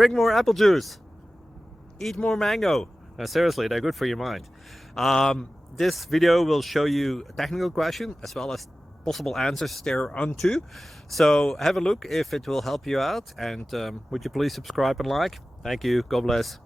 drink more apple juice, eat more mango. No, seriously, they're good for your mind. This video will show you a technical question as well as possible answers thereunto. So have a look if it will help you out, and would you please subscribe and like? Thank you. God bless.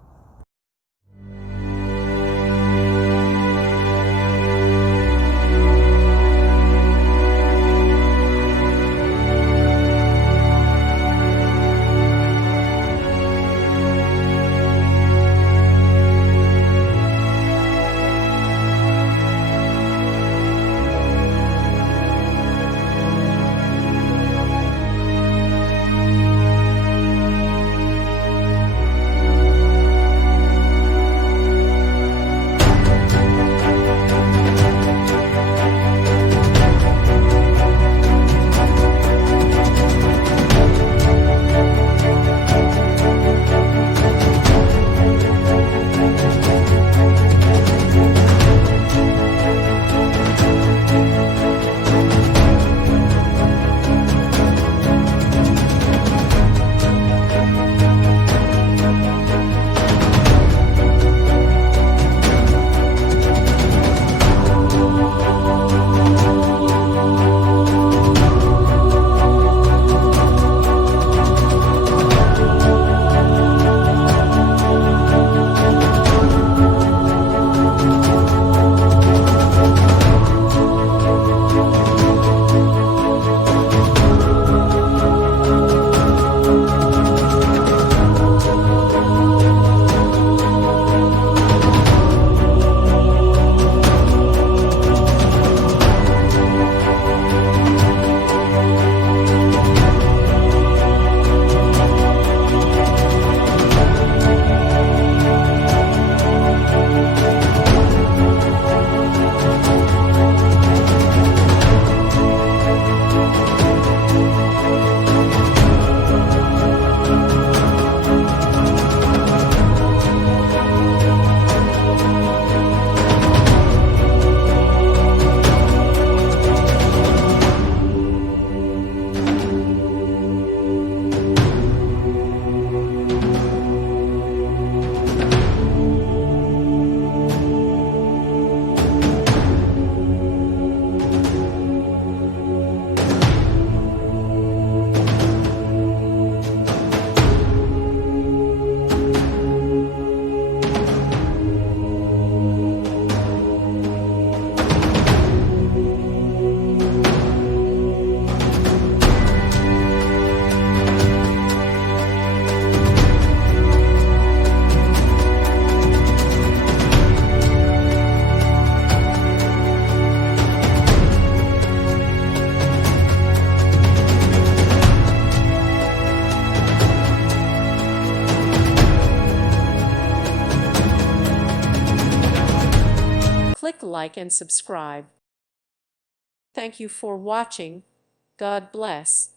Click like and subscribe. Thank you for watching. God bless.